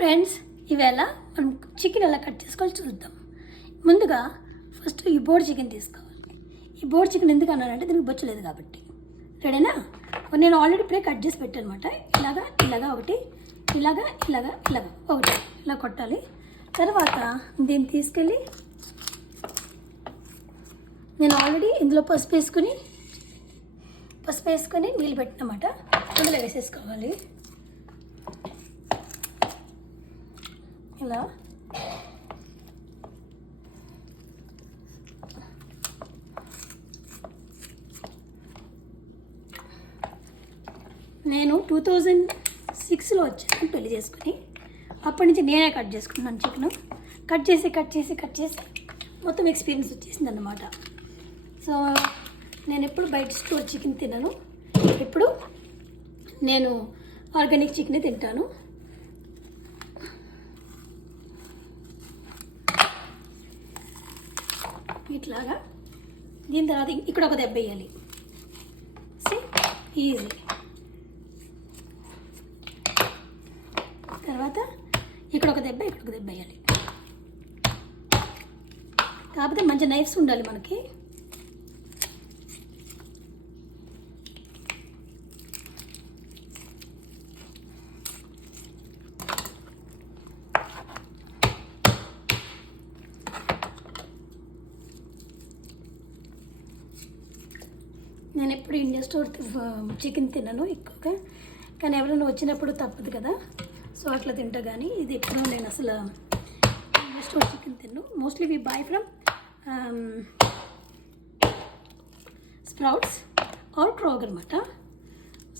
Friends, ఈవేళ మనం chicken ఎలా కట్ చేసుకోవాలో చూద్దాం. ముందుగా ఫస్ట్ ఈ బోర్డ్ చికెన్ తీసుకోవాలి. ఈ బోర్డ్ చికెన్ ఎందుకు అన్నానంటే దీనికి బొచ్చు లేదు కాబట్టి. రెడీనా? నేను ఆల్రెడీ ఇప్పుడే కట్ చేసి పెట్టాను అనమాట. ఇలాగా ఒకటి, ఇలాగా ఒకటి ఇలా కొట్టాలి. తర్వాత దీన్ని తీసుకెళ్ళి నేను ఆల్రెడీ ఇందులో పసుపు వేసుకొని నీళ్ళు పెట్టినమాట ఇందులో వేసేసుకోవాలి. ఇలా నేను 2006లో వచ్చాను పెళ్లి చేసుకుని. అప్పటి నుంచి నేనే కట్ చేసుకున్నాను చికెన్. కట్ చేసి మొత్తం ఎక్స్పీరియన్స్ వచ్చేసింది అన్నమాట. సో నేను ఎప్పుడు బయట స్టోర్ చికెన్ తినను. ఇప్పుడు నేను ఆర్గానిక్ చికెనే తింటాను. ఇట్లాగా దీని తర్వాత ఇక్కడ ఒక దెబ్బ వేయాలి. ఈజీ. తర్వాత ఇక్కడ ఒక దెబ్బ వేయాలి. కాకపోతే మంచి నైఫ్స్ ఉండాలి మనకి. నేను ఎప్పుడు ఇండియా స్టోర్ చికెన్ తినను ఎక్కువగా, కానీ ఎవరైనా వచ్చినప్పుడు తప్పదు కదా, సో అట్లా తింటా. కానీ ఇది ఎప్పుడు నేను అసలు ఇండియా స్టోర్ చికెన్ తిన్ను. Mostly we buy from Sprouts or Kroger అనమాట.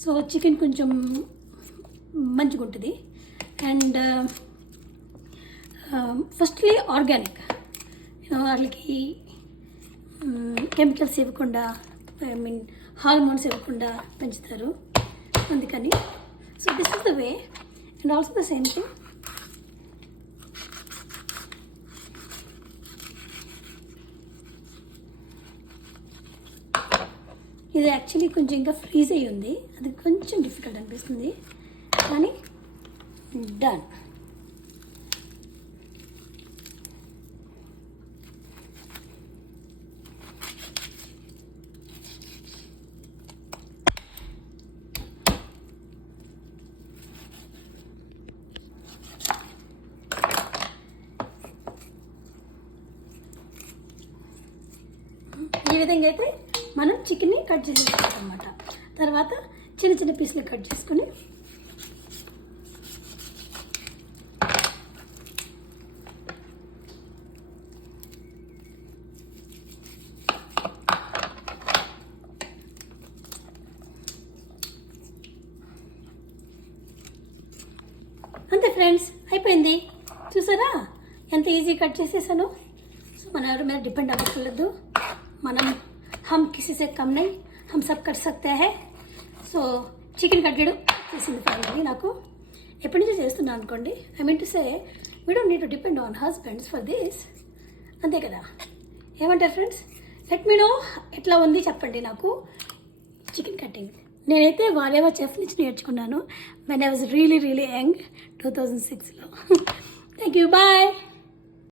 సో చికెన్ కొంచెం మంచిగా ఉంటుంది. అండ్ ఫస్ట్లీ ఆర్గానిక్, వాళ్ళకి కెమికల్స్ ఇవ్వకుండా, హార్మోన్స్ ఇవ్వకుండా పెంచుతారు, అందుకని. So this is the way. And also the same thing, ఇది యాక్చువల్లీ కొంచెం ఇంకా ఫ్రీజ్ అయ్యి ఉంది, అది కొంచెం డిఫికల్ట్ అనిపిస్తుంది, కానీ డన్. ఈ విధంగా అయితే మనం చికెన్ని కట్ చేసుకోవాలి అన్నమాట. తర్వాత చిన్న చిన్న పీసులు కట్ చేసుకొని అంతే ఫ్రెండ్స్, అయిపోయింది. చూసారా ఎంత ఈజీ కట్ చేసేసాను. సో మనం ఎవరి మీద డిపెండ్ అవ్వట్లేదు. हम किसी से कम नहीं, हम सब कर सकते हैं. సో చికెన్ కట్ చేయడం చేసింది ఫైనల్లీ. నాకు ఎప్పటి నుంచో చేస్తున్నాను అనుకోండి. I mean to say we don't need to depend on husbands for this. అంతే కదా, ఏమంటారు ఫ్రెండ్స్? లెట్ మీ నో ఎట్లా ఉంది చెప్పండి నాకు చికెన్ కటింగ్. నేనైతే వారేవా చెఫ్ నుంచి నేర్చుకున్నాను when I was really young 2006లో. Thank you, bye.